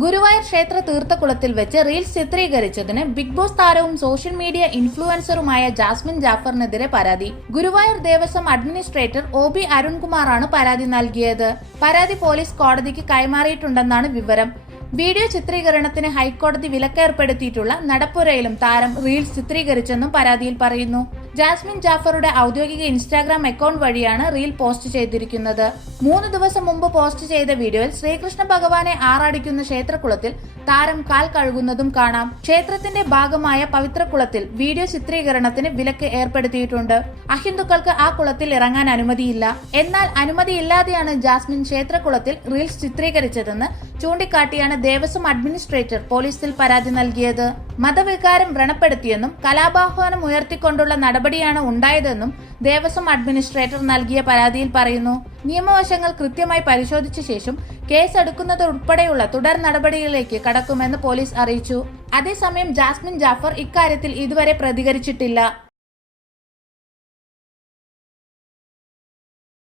ഗുരുവായൂർ ക്ഷേത്ര തീർത്ഥക്കുളത്തിൽ വെച്ച് reels ചിത്രീകരിച്ചതിന് big boss താരവും സോഷ്യൽ മീഡിയ ഇൻഫ്ലുവൻസറുമായ ജാസ്മിൻ ജാഫറിനെതിരെ പരാതി. ഗുരുവായൂർ ദേവസ്വം അഡ്മിനിസ്ട്രേറ്റർ OB അരുൺകുമാറാണ് പരാതി നൽകിയത്. പരാതി പോലീസ് കോടതിക്ക് കൈമാറിയിട്ടുണ്ടെന്നാണ് വിവരം. വീഡിയോ ചിത്രീകരണത്തിന് ഹൈക്കോടതി വിലക്കേർപ്പെടുത്തിയിട്ടുള്ള നടപ്പുരയിലും താരം റീൽസ് ചിത്രീകരിച്ചെന്നും പരാതിയിൽ പറയുന്നു. ജാസ്മിൻ ജാഫറുടെ ഔദ്യോഗിക ഇൻസ്റ്റാഗ്രാം അക്കൗണ്ട് വഴിയാണ് റീൽ പോസ്റ്റ് ചെയ്തിരിക്കുന്നത്. 3 ദിവസം മുമ്പ് പോസ്റ്റ് ചെയ്ത വീഡിയോയിൽ ശ്രീകൃഷ്ണ ഭഗവാനെ ആറാടിക്കുന്ന ക്ഷേത്രക്കുളത്തിൽ താരം കാൽ കഴുകുന്നതും കാണാം. ക്ഷേത്രത്തിന്റെ ഭാഗമായ പവിത്രക്കുളത്തിൽ വീഡിയോ ചിത്രീകരണത്തിന് വിലക്ക് ഏർപ്പെടുത്തിയിട്ടുണ്ട്. അഹിന്ദുക്കൾക്ക് ആ കുളത്തിൽ ഇറങ്ങാൻ അനുമതിയില്ല. എന്നാൽ അനുമതിയില്ലാതെയാണ് ജാസ്മിൻ ക്ഷേത്രക്കുളത്തിൽ റീൽസ് ചിത്രീകരിച്ചതെന്ന് ചൂണ്ടിക്കാട്ടിയാണ് ദേവസ്വം അഡ്മിനിസ്ട്രേറ്റർ പോലീസിൽ പരാതി നൽകിയത്. മതവികാരം വ്രണപ്പെടുത്തിയെന്നും കലാപാഹ്വാനം ഉയർത്തിക്കൊണ്ടുള്ള നടപടിയാണ് ഉണ്ടായതെന്നും ദേവസ്വം അഡ്മിനിസ്ട്രേറ്റർ നൽകിയ പരാതിയിൽ പറയുന്നു. നിയമവശങ്ങൾ കൃത്യമായി പരിശോധിച്ച ശേഷം കേസെടുക്കുന്നത് ഉൾപ്പെടെയുള്ള തുടർ നടപടികളിലേക്ക് കടക്കുമെന്ന് പോലീസ് അറിയിച്ചു. അതേസമയം ജാസ്മിൻ ജാഫർ ഇക്കാര്യത്തിൽ ഇതുവരെ പ്രതികരിച്ചിട്ടില്ല.